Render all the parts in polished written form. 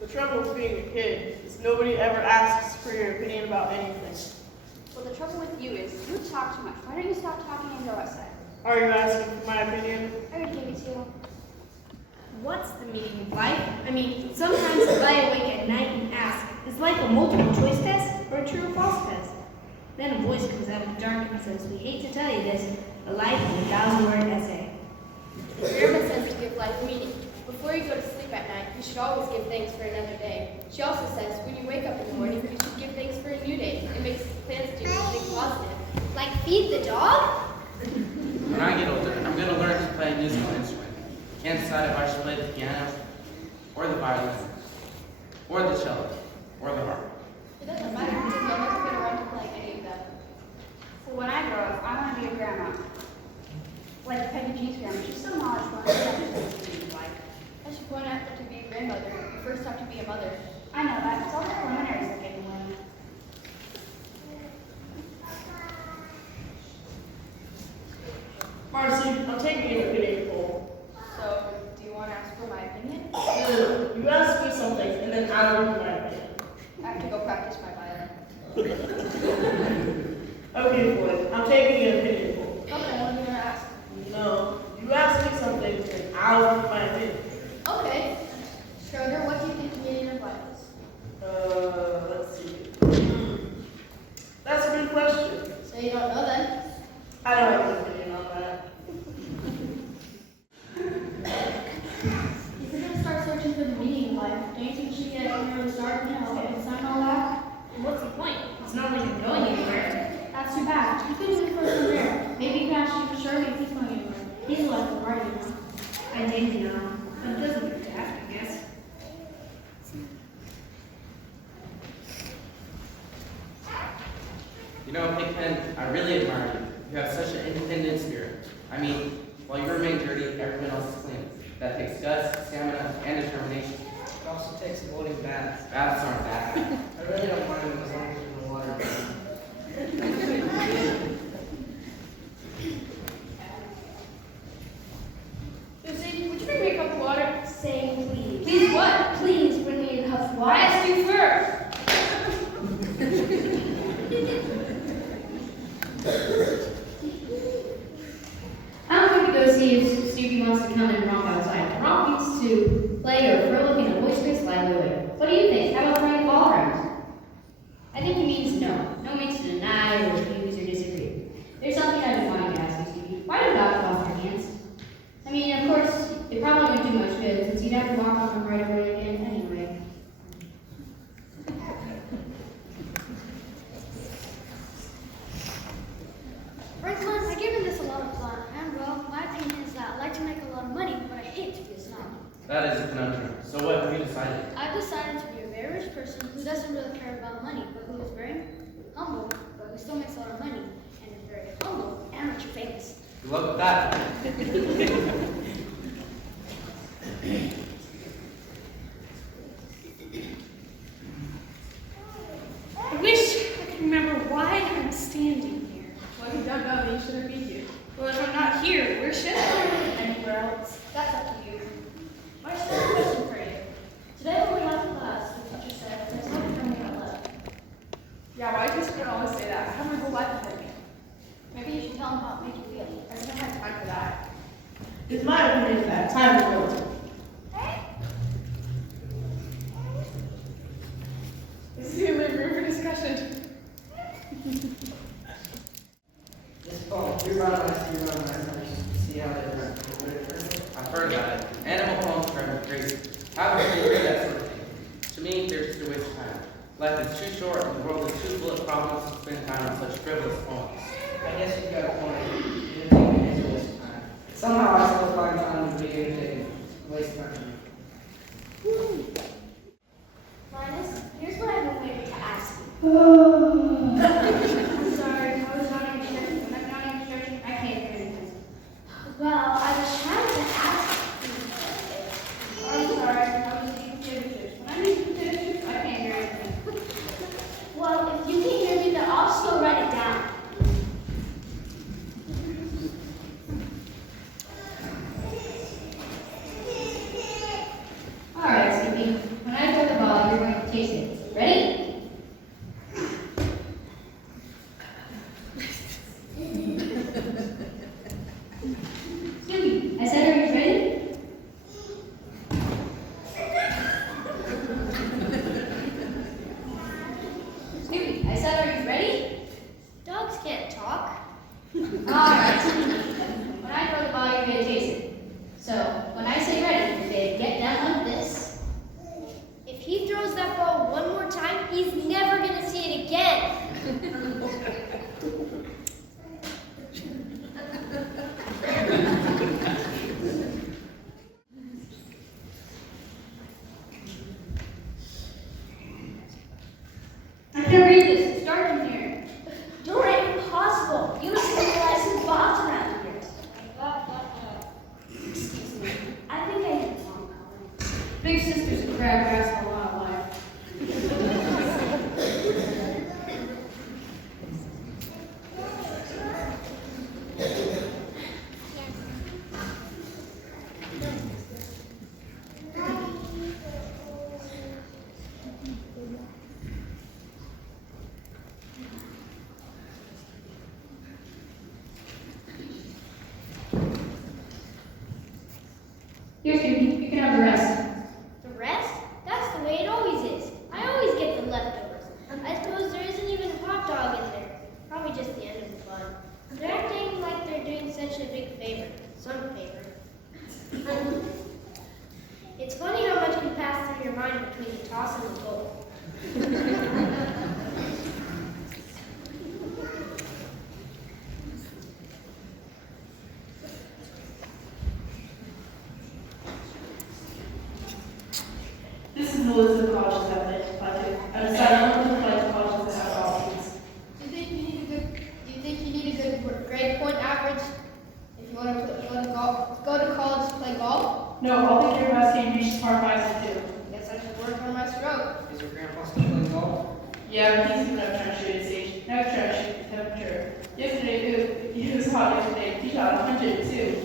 The trouble with being a kid is nobody ever asks for your opinion about anything. Well, the trouble with you is you talk too much. Why don't you stop talking and go outside? Are you asking for my opinion? I already gave it to you. What's the meaning of life? I mean, sometimes I lie awake at night and ask, is life a multiple choice test or a true or false test? Then a voice comes out of the dark and says, we hate to tell you this, but life is a 1,000-word essay. Grandma says to give life meaning. Before you go to sleep at night, you should always give thanks for another day. She also says when you wake up in the morning, you should give thanks for a new day. It makes plans do something positive. Like feed the dog? When I get older, I'm going to learn to play a musical instrument. Can't decide if I should play the piano, or the violin, or the cello, or the harp. It doesn't matter because you'll never get around to playing any of them. Well, when I grow up, I want to be a grandma. Like Peggy G's grandma. She's so knowledgeable and she's like. I should point out that to be a grandmother, you first have to be a mother. I know that. It's all the preliminaries are getting away. Marcy, I'm taking an opinion poll. So, do you want to ask for my opinion? You ask me something, and then I'll give you my opinion. I have to go practice my violin. Okay, Floyd, I'm taking an opinion poll. Okay, what do you want to ask? No, you ask me something, and I'll give you my opinion. Okay. Schroeder, what do you think the meaning of life is? Let's see. That's a good question. So you don't know then? I don't have an opinion on that. If you're going to start searching for the meaning of life, don't you think you should get an early start and get sign all that? What's the point? It's not like I'm going anywhere. That's too bad. You could have been the person there. Maybe you can ask you for sure if he's going anywhere. He's left the party now. I did know. But it doesn't hurt to ask, I guess. You know, Pigpen, I really admire you. You have such an independent spirit. I mean, while you remain dirty, everyone else is clean. That takes guts, stamina, and determination. It also takes avoiding baths. Baths aren't bad. I really don't mind them as long as there's no water. Susie, would you bring me a cup of water? Say please. Please what? Please bring me a cup of I water. asked you first. I'm going to go see if Snoopy wants to come and romp outside. Romp means to play or frolic in a boisterous, lively way. What do you think? How about throwing a ball around? I think he means no. No means to deny or refuse or disagree. There's something I've been wanting to ask you, Snoopy. Why do dogs wash their hands? I mean, of course, it probably wouldn't do much good since you'd have to walk off them right away again anyway. Franklin, I've given this a lot of thought, and well, my opinion is that I like to make a lot of money, but I hate to be a snob. That is a conundrum. So what have you decided? I've decided to be a very rich person who doesn't really care about money, but who is very humble, but who still makes a lot of money, and is very humble and rich and famous. Good luck with that. I wish I could remember why I'm standing here. Well, you don't know, then you shouldn't be here. Well, if I'm not here, where should I? Anywhere else. That's up to you. I just have a question for you. Today when we left class, the teacher said, there's nothing for me to left. Yeah, why does you always say that? I have my whole life ahead of me. Maybe you should tell him how it made you feel. I just don't have time for that. It's my opinion that time is relative. This is the only room for discussion. This fall, you run last, see how they run. I've heard about it. Animal poems drive me crazy. How can you read that sort of thing? To me, they're just a waste of time. Life is too short and the world is too full of problems to spend time on such frivolous poems. I guess you've got a point. You don't think it is a waste of time. Somehow I still find time to be irritating. Waste of time. Linus, here's what I've been waiting to ask you. I'm sorry, I was not even stretching. I'm not even stretching. I can't hear anything. Well, I was trying to ask you. I'm sorry, I was eating potato chips. When I'm eating potato chips, I can't hear anything. Well, if you can hear me, then I'll still write it down. to taste it. Ready? Snoopy, I said, are you ready? Snoopy, I said, are you ready? Dogs can't talk. Alright. When I throw the ball, you're going to taste it. So, when I say ready, you're going to get down like this. If he throws that ball one more time, he's never going to see it again. I can't read this. It's dark in here. Dora, impossible. You must realize some box around here. Excuse me. I think I need some color. Big sister's a crabgrass for a lot of life. Here, Snoopy, you can have the rest. The rest? That's the way it always is. I always get the leftovers. I suppose there isn't even a hot dog in there. Probably just the end of the fun. They're acting like they're doing such a big favor. Some favor. It's funny how much can pass through your mind between the toss and the bowl. This is the list of colleges that they apply to. I decided I'm going to apply to colleges that have options. Do you think you need a good grade point average if you want to go to college to play golf? No, all the care about can reach par 5 and 2. Guess I should work on my stroke. Is your grandpa still playing golf? Yeah, but he's even up trying to shoot his age. Now he's trying to shoot the temperature. Yesterday, it was hot yesterday. He shot 102.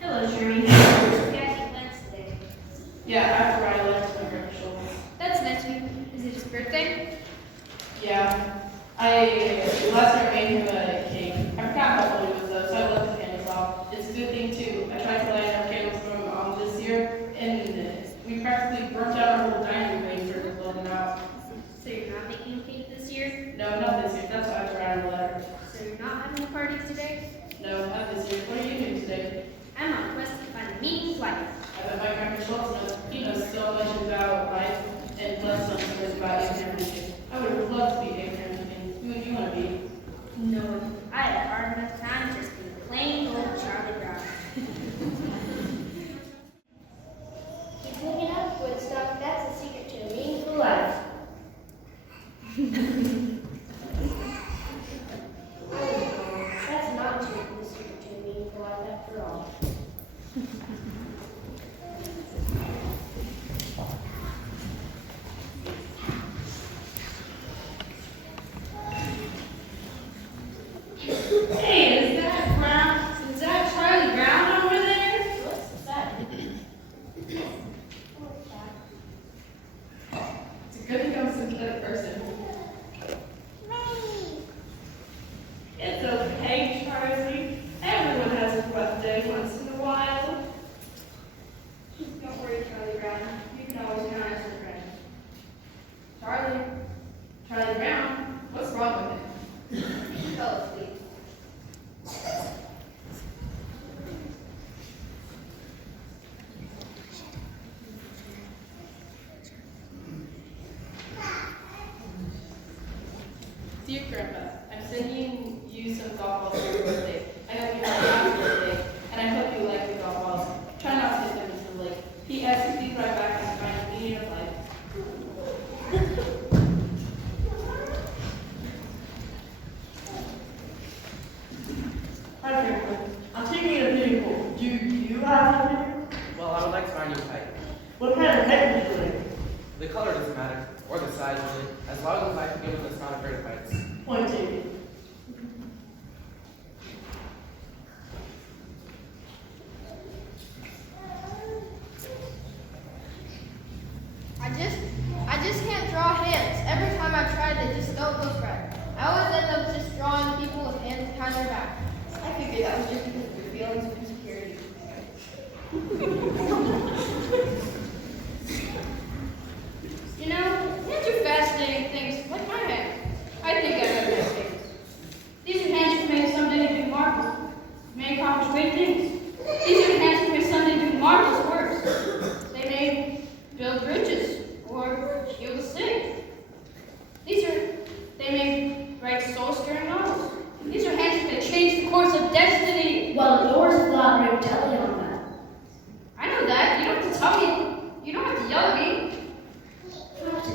Hello, Sherry. Daddy Wednesday. Yeah, after I left my Grandpa Schultz. That's next week. Is it his birthday? Yeah. Last year I made him a cake. I forgot how old he was though, so I left the candles off. It's a good thing too. I tried to light our candles from this year, and we practically burnt out our whole dining room for building out. So you're not making a cake this year? No, not this year. That's why I wrote a letter. So you're not having a party today? No, not this year. What are you doing today? I'm on a quest to find a meaning's wife. I bet my Grandpa Schultz knows. He knows so much about life and loves so much about Abraham Lincoln. I would have loved to be Abraham Lincoln. Who would you want to be? No, I had a hard enough time just being plain old Charlie Brown. Keep looking up, Woodstock. That's the secret to a meaningful life. That's not true. The secret to a meaningful life after all. Hey, is that Charlie Brown over there? What's that? It's a good thing I'm a sympathetic person. It's okay, Charlie. Everyone has a rough day once in a while. Don't worry, Charlie Brown. You can always count us a friend. Charlie? Charlie Brown? What's wrong with him? Fell asleep. Dear Grandpa, I'm sending you some golf balls for your birthday. I hope you have a happy birthday, and I hope you like the golf balls. Try not to hit them into the lake. P.S. Please write back and find the meaning of life. Hi, Grandpa. I'm taking a pity pool. Do you have a pity pool? Well, I would like to find you a kite. What kind of kite would you like? The color doesn't matter, or the size really, as long as I can give them the sound of bird kites. Point taken. maybe that was just because of your feelings of insecurity. You know, hands are fascinating things, like my hand. I think I have nice hands. These are hands that may someday do marvelous, may accomplish great things. These are hands that may someday do marvelous works. They may build bridges or heal the sick. They may write soul-stirring novels. These are hands that can change the course of destiny. Well, yours is a lot of jelly on that. I know that. You don't have to tell me. You don't have to yell at me. Perhaps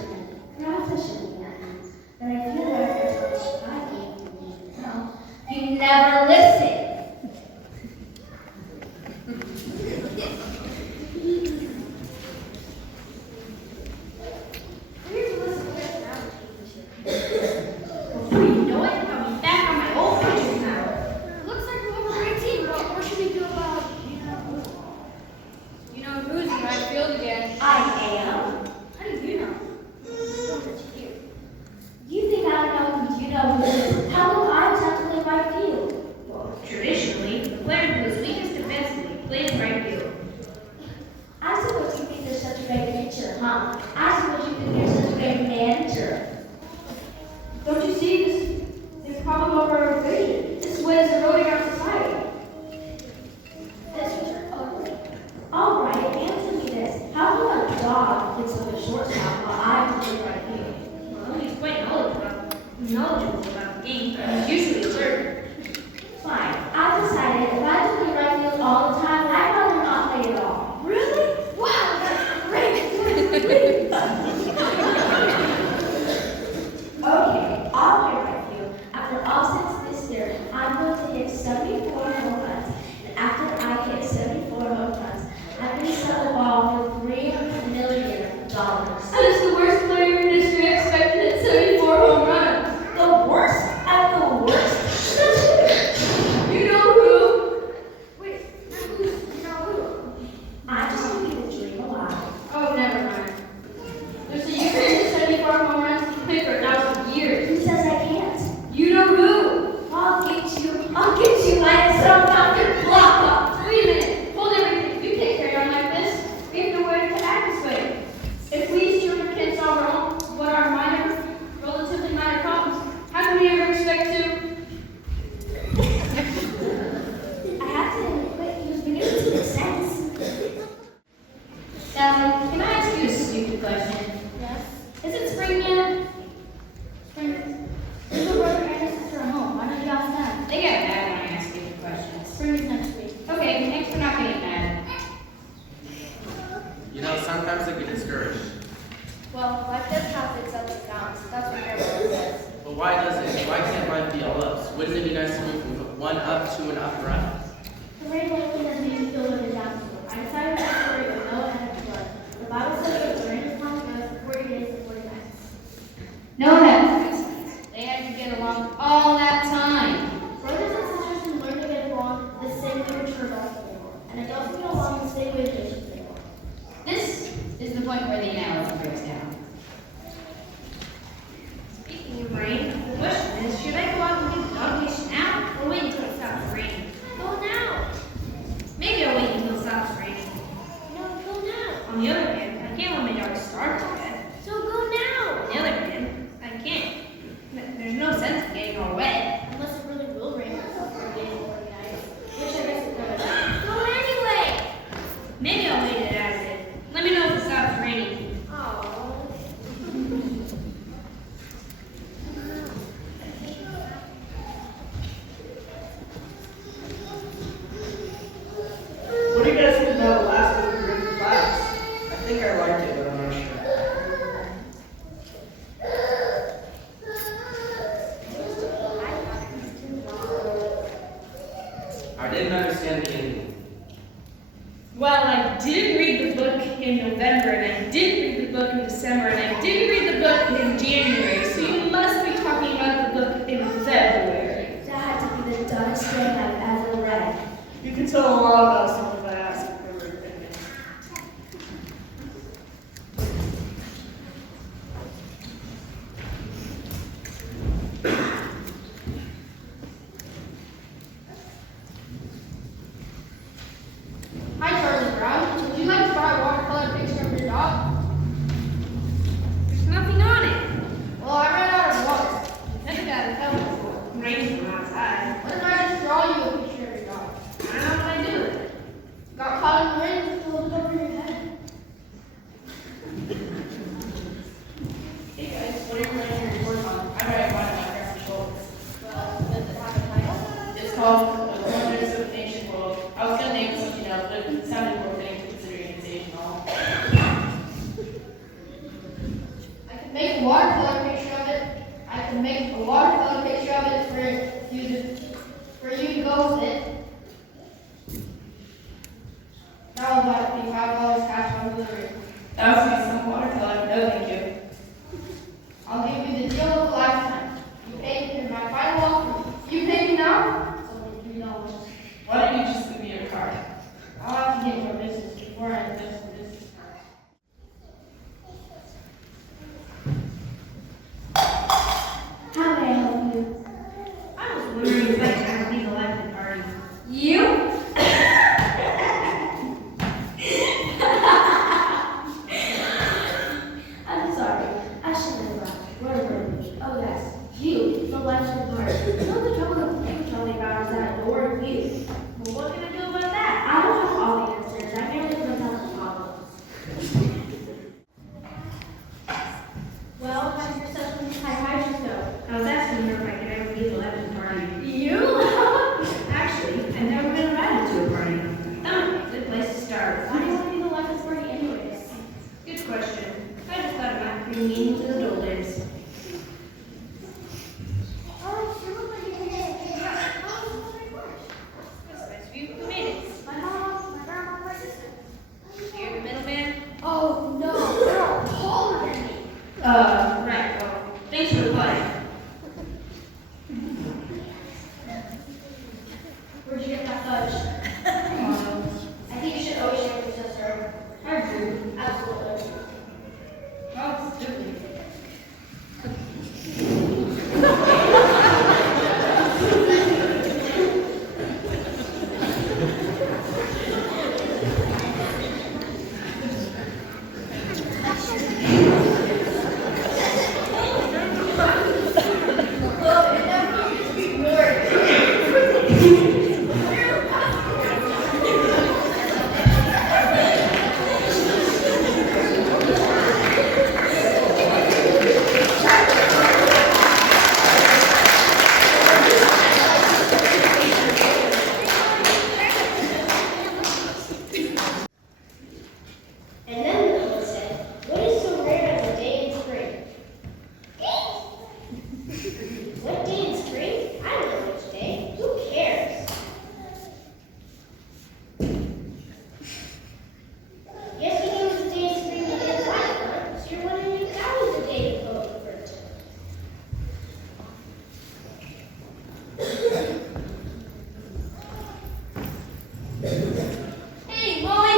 I shouldn't be that nice, but I feel that if I told you I can't no, you never listen. Here's a list of personalities Before you know it, I'll be back on my old pictures now. Looks like we're over 18, but what should we do about, You know who's in right field again? I am. How do you know? You think I don't know who you know who is? How come I just have to play right field? Well, traditionally, the player who is weakest defensively plays right field. I suppose you think you're such a great pitcher, huh? I suppose you think you're such a great manager. Don't you see this problem over our vision? This is what is eroding our society. This was ugly. All right, answer me this. How come a dog gets on the shortstop while I play right field? Well, he's quite knowledgeable about the game. He's usually third. Fine. I've decided if I have to play right field all the time, I'd rather not play at all. Really? Wow, that's great. Okay, I'll play right field. After all since this year, I'm going to hit 74 home runs. And after I hit 74 home runs, I'm going to sell the ball for $3 million. That is the worst player in history expected at 74 home runs. The worst? I'm the worst? You know who? wait, who? I just want you to dream alive. Oh, never mind. There's a you can hit 74 home runs and play for 1,000 years. Who says I can't? You know who? I'll get you, Linus. I'm not your block up. Wait a minute. Hold everything. You can't carry on like this. We have nowhere to act this way. If we children can't solve our own, what are relatively minor problems, how can we ever expect to? I have to admit, he was beginning to make sense. Sally, can I ask you a stupid question? Yes. Is it spring yet? Spring. There's no brother and a sister at home. Why don't you ask them? They get mad when I ask stupid questions. Spring is next week. Okay, thanks for not getting mad. You know, sometimes I get discouraged. Well, life does have its ups and downs. That's what grandmother says. But why does it? Why can't life be all ups? Wouldn't it be nice to move from one up to an upper up? The rainbow only has made me feel what it down to. I decided to story with Noah and his blood. The Bible says that the rain is coming for 40 days and 40 nights. No, that they had to get along all that time. Brothers and sisters can learn to get along the same way mature adults get along. And adults get along the same way they should get along. This is the point where the analogy breaks down. Speaking of rain, the question is, should I go out and get the dog leash now or wait until it stops raining? Go now. Maybe I'll wait until it stops raining. No, go now. On the other hand, I can't let my dog starve to death. So go now. On the other hand, I can't. There's no sense in getting all wet. Unless it really will rain for 4 days and 40 nights. Which I guess it will. Go anyway. Maybe I'll wait it as it. Let me know if it stops raining. Oh. What do you guys think about the last book we read in class? I think I liked it, but I'm not sure. I didn't understand the ending. Well, I didn't read the book in November, and I didn't read the book in December, and I didn't read the book in January, so you must be talking about the book in February. That had to be the dumbest thing I've ever read. You can tell a lot about someone by asking for their opinion. That will be $5 cash on delivery. That would be some watercolor. No, thank you. I'll give you the deal of a lifetime. You pay me my final offer. You pay me now? It's only $3. Why don't you just give me your card? I'll have to get more business before I invest in business cards. How may I help you? I was wondering if I could have the election party. You? I'm sorry. I shouldn't have laughed. What a word. Oh yes, you, the election party. You know the trouble that you told me about is that I adore you. Well, what can I do about that? I don't have all the answers. I merely point out the problems. Well, how's your session with psychiatrist go? I was asking her if I could ever be the election party. You? Actually, I've never been invited to a party. That might be a good place to start. Why do you want to be the election party anyways? Good question. I just thought it might bring meaning to the old days. Oh, you look like you're going to get out. How was the report? That's a nice view. Who made it? My mom, my grandma, my sister. You're the middleman? Oh, no, they're all taller than me. Right, well, thanks for the play. Where'd you get that fudge? Come on, I think you should always share with your sister. I agree. Absolutely. Well, it's stupid. And then the poet said, "What is so rare as a day in spring?" What day in spring? I don't know which day. Who cares? Guess you know it's a day in spring you didn't like, huh? So you're wondering if that was the day the poet referred to. Hey, Molly!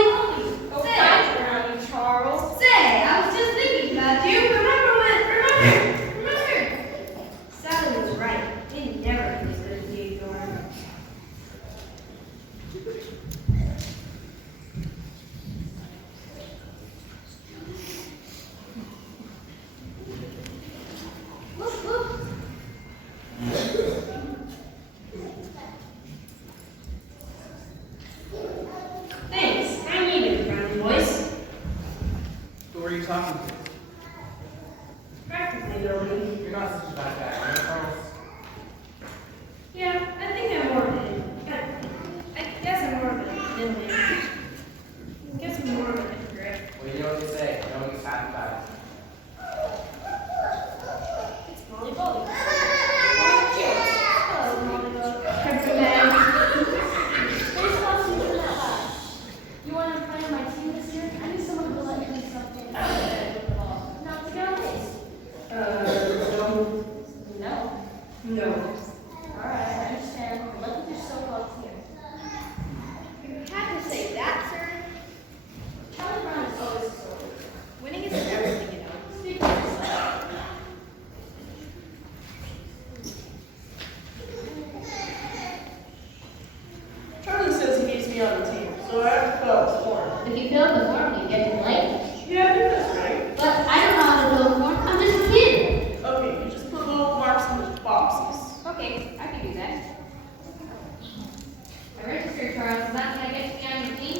Oh, Say, right around you, Charles. say, I was just thinking about you. Remember. Sally was right. It never was good to be ignored. Look, look. Thanks. I needed a friendly voice. Who are you talking to? Practically, Billy. You're not such a bad guy, right, Charles? Yeah, I think I'm more of an. I guess I'm more of an middleman. I guess I'm more of an hypocrite. Well, you know what they say. No one gets happy about it. It's Molly Bully. Oh, man. There's nothing in that lab. You want to play on my team this year? I need someone to let me something. Not to go race. No. No. No. Alright, I understand. Look at your so-called team. You have to say that, sir. Charlie Brown is always so. Winning isn't everything, you know. Speak for yourself. Charlie says he needs me on the team, so I have to fill out the form. If you fill out the form, you get to play. Yeah, I think that's right. But I don't know how to fill the form. I'm just a kid. Okay, you just put little marks in the boxes. Okay, I can do that. I registered, Charles. Is that when I get to be on your team?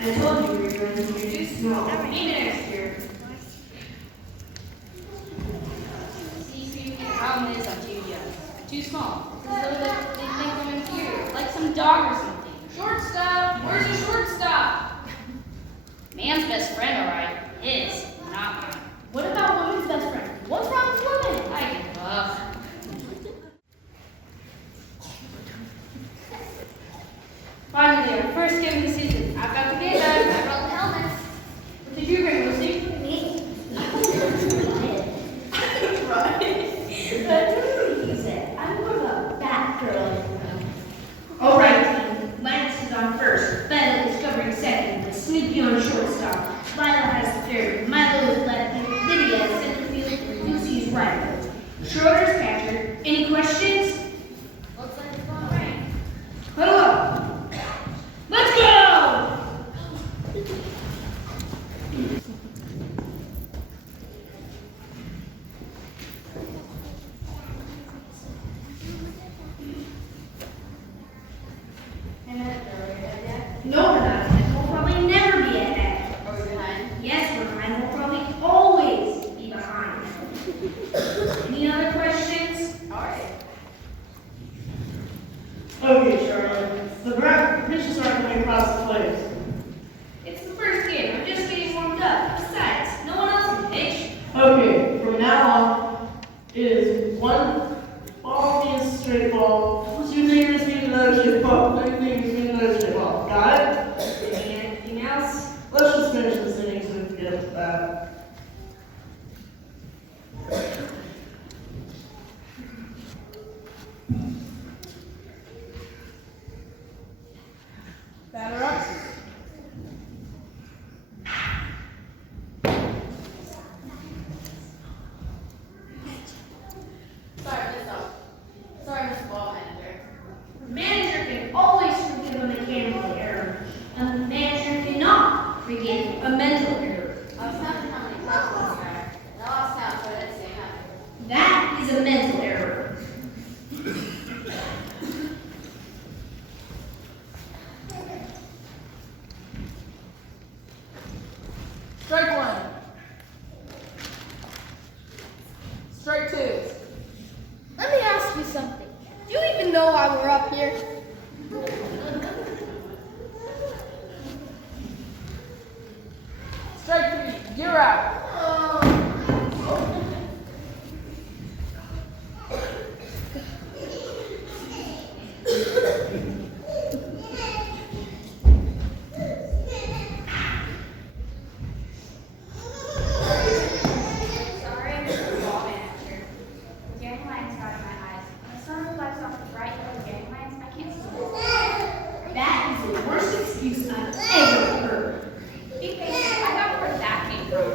I told you we were going to be too small. Maybe next year. See, Snoopy, the problem is I'm too young. I'm too small. It's as though they think I'm inferior, like some dog or something. Shortstop! Where's your shortstop? Man's best friend, all right. His, not mine. What about women's best friend? What's wrong with women? I give up. Finally, our first game of the season. I've got the game back. begin a mental error. I was counting how many times last night, and I lost count, so I didn't say nothing. That is a mental error. Strike one. Strike two. Let me ask you something. Do you even know why we're up here? Strike three. You're out. Sorry, I'm just a ball manager. The ganglion's got in my eyes. When the sun reflects off the bright yellow ganglions, I can't see it. That is the worst excuse I've ever heard. Be patient. I got where that came from.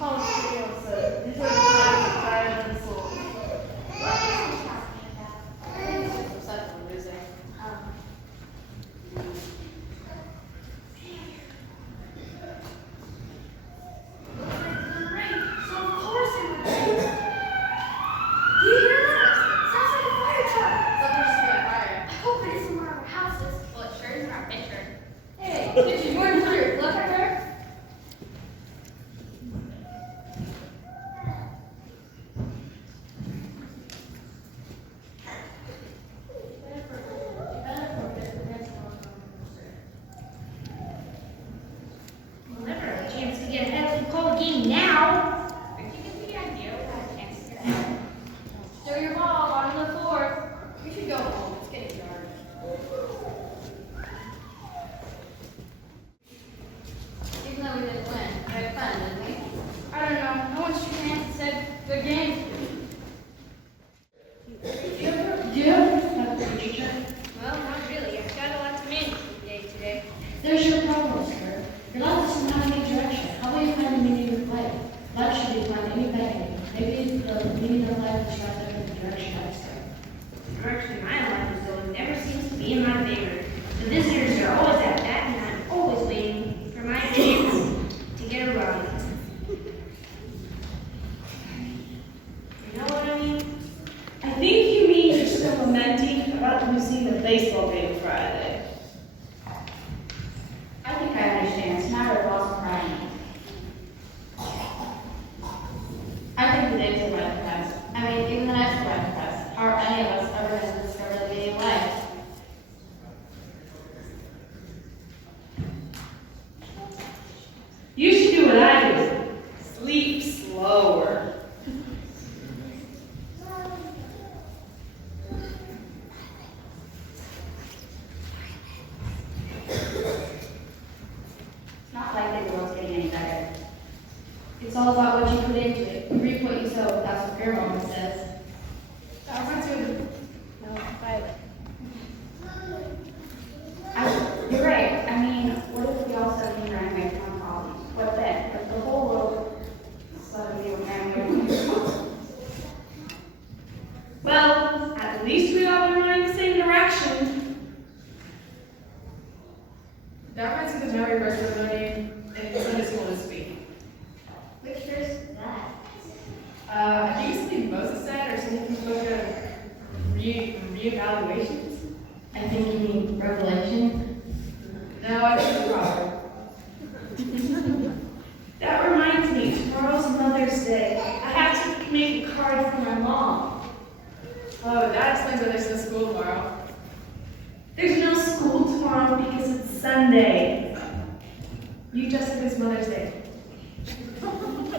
Oh, seriously. These are the times I'm tired and slow. I'm just upset that we're losing. So of course it would rain. Do you hear that? Sounds like a fire truck. Something's gonna fire. I hope it isn't one of our houses. Well, it sure is in our picture. Hey, Did you weren't sure? Look at her. We'll never have a chance to get ahead to call the game now. are you giving me the idea without a chance to get ahead? Throw your ball, bottom of the fourth. We should go home. It's getting dark. Even though we didn't win, we had fun, didn't we? I don't know. No one shook hands and said, good game. Do you have a teacher? Well, not really. I've got a lot to manage today. There's your problem, sir. Your life is not in any direction. How will you find the meaning of life? Life should be found any better. Maybe the meaning of life is wrapped up in the direction I start. The direction my life is going never seems to be in my favor. The visitors are always at bat, and I'm always waiting for my chance to get a run. You know what I mean? I think you mean you're still lamenting about losing the baseball game Friday. I think I understand. It's not a loss of pride. I think the days are right past. I mean, even the nights are right past. How are any of us ever going to discover the meaning of life? You should do what I do. Sleep slower. It's not like the world's getting any better. It's all about what you put into it. You reap what you sow. That's what grandma says. That reminds me of No, Violet. You're right. I mean, what if we all suddenly ran away from our problems? What then? If the whole world suddenly ran away from their problems? well, at least we all were running the same direction. That reminds me of the memory verse we're learning in Sunday school this week. Which verse is that? I think it's something Moses said or something from the book of reevaluations. I think you mean Revelation. No, I think it's proper. That reminds me, tomorrow's Mother's Day. I have to make a card for my mom. Oh, that explains why there's no school tomorrow. There's no school tomorrow because it's Sunday. You just said it's Mother's Day.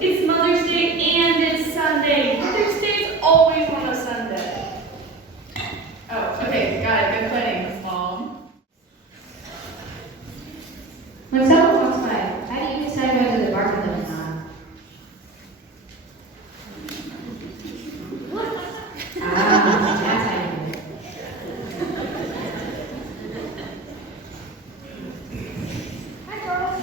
It's Mother's Day and it's Sunday. Mother's Day is always on a Sunday. Oh, okay, got it. Good planning, Mom. When someone walks by, how do you decide whether to bark at them or not? That's how you do it. Hi, girls.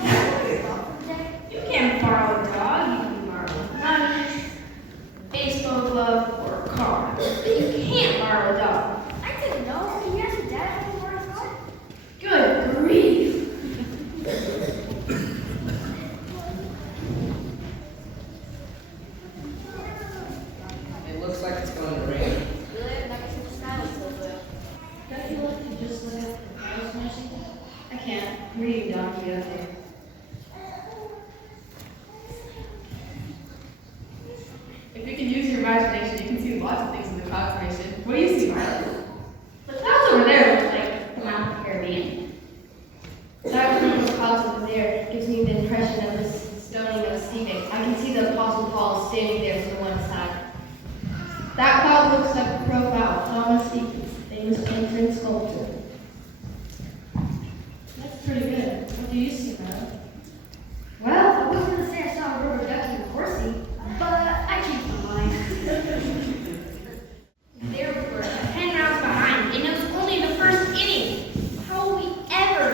You can't borrow a dog, you can borrow a lunch, baseball glove, or a car. Don Quixote. If you can use your imagination, you can see lots of things in the cloud formation. What do you see, Marla? The clouds over there look like the Mount Caribbean. That group of clouds over there gives me the impression of the stoning of Stephen. I can see the Apostle Paul standing there to one side. That cloud looks like the profile of Thomas Stevens, famous painter and sculptor. That's pretty good. What do you see, Marla? Well, I was going to say I saw a rubber ducky and horsey, but I changed my mind. There we were, 10 rounds behind, and it was only the first inning. How will we ever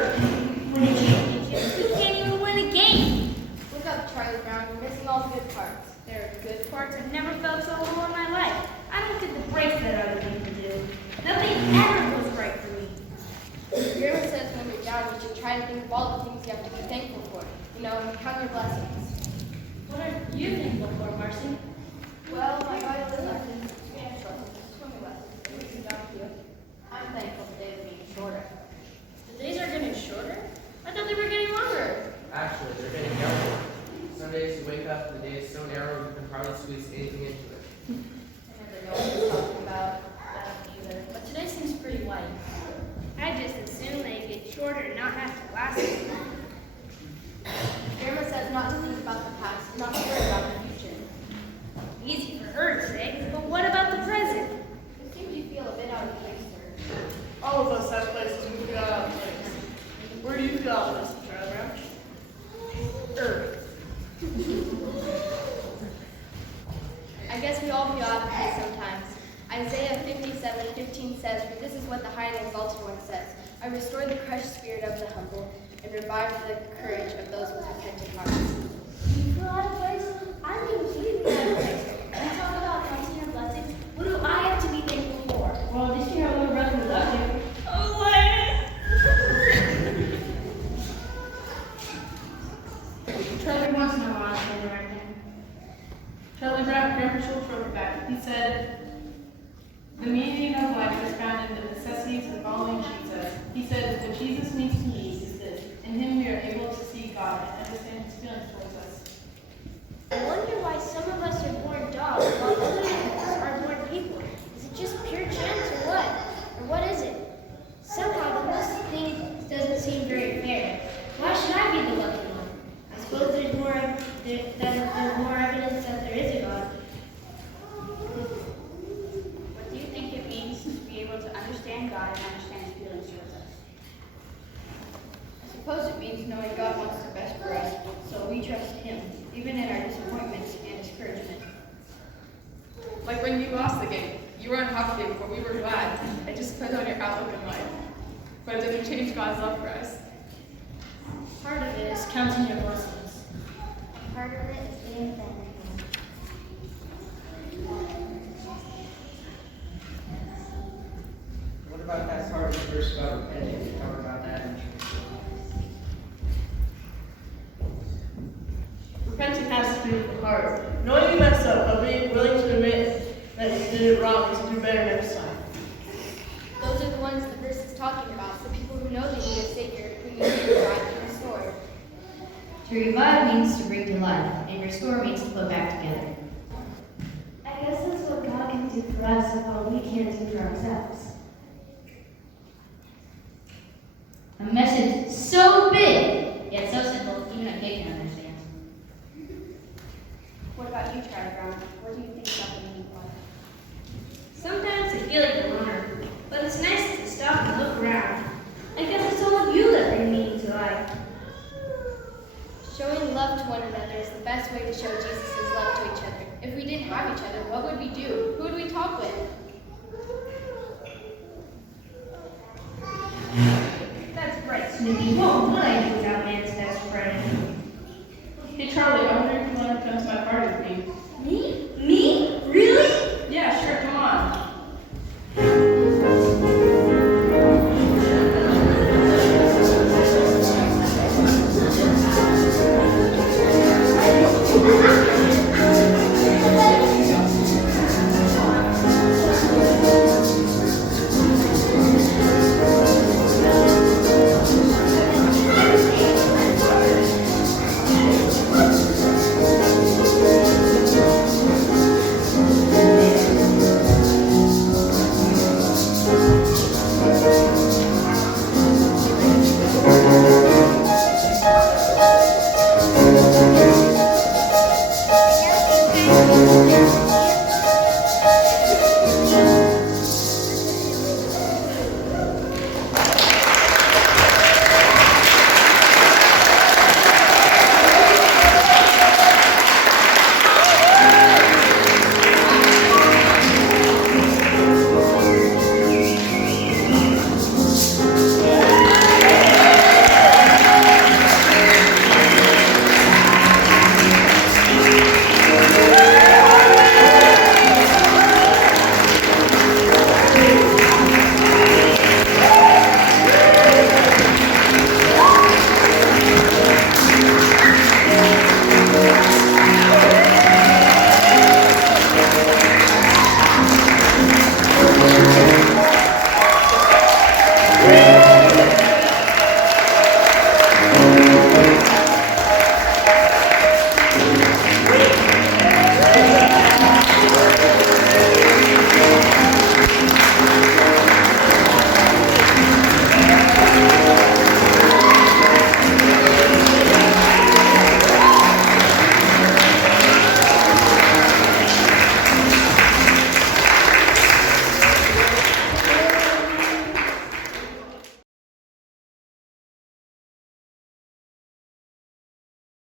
win a championship? We can't even win a game. Look up, Charlie Brown. You're missing all the good parts. There are good parts. I've never felt so low in my life. I don't get the breaks that other people do. Nothing ever goes right for me. Grandma says when you're down, you should try to think of all the things you have to be thankful for. You know, and count your blessings. What are you thankful for, Marcy? Well, my violin lessons, Spanish lessons, swimming lessons, and reading down here. I'm thankful today is being shorter. The days are getting shorter? I thought they were getting longer. Actually, they're getting narrower. Some days you wake up and the day is so narrow you can hardly squeeze anything into it. I never know what you're talking about. I don't either. But today seems pretty white. I just assume they get shorter and not have to last as long. Grandma says not to think about the past, not to worry about the future. Easy for her to say, but what about the present? It seems you feel a bit out of place, sir. All of us have places we feel out of place. Where do you feel out of place, Charlie Brown? Earth. I guess we all feel out of place sometimes. Isaiah 57:15 says, "For this is what the high and exalted one says, I restore the crushed spirit of the humble, and revive the courage of those with repentant hearts." You feel out of place? I'm completely out of place. You talk about counting your blessings. What do I have to be thankful for? Well, at least you have a little brother who loves you. Oh, what? Charlie wants to know why I'm saying right now. Charlie Brown, Grandpa Schultz wrote it back. He said, the meaning of life is found in the necessities of following Jesus. He said, what Jesus means to me is this. In him we are able to see God and understand his feelings towards us. I wonder why some of us are born dogs while others are born people. Is it just pure chance or what? Or what is it? Somehow this thing doesn't seem very fair. Why should I be the lucky one? I suppose there's more evidence that there is a God. What do you think it means to be able to understand God and understand his feelings towards us? I suppose it means knowing God wants the best for us, so we trust him, even in our disappointments and discouragement. Like when you lost the game. You were unhappy, but we were glad. It just put on your outlook in life. But it didn't change God's love for us. Part of it is counting your blessings. Part of it is being thankful. What about that part of the verse about repenting? We talk about that. Repenting has to do with the heart. Knowing you messed up, but being willing to admit that you did it wrong is to do better next time. Those are the ones the verse is talking about, the people who know they need a Savior, who need to be revived and restored. To revive means to bring to life, and restore means to put back together. I guess that's what God can do for us and what we can't do for ourselves. A message so big, yet so simple, even a kid can understand. What about you, Charlie Brown? What do you think about the meaning of life? Sometimes I feel like a loner, but it's nice to stop and look around. I guess it's all of you that bring meaning to life. Showing love to one another is the best way to show Jesus' love to each other. If we didn't have each other, what would we do? Who would we talk with? That's right, Snoopy. What would I do without man's best friend? Hey Charlie, I wonder if you want to come to my party with me.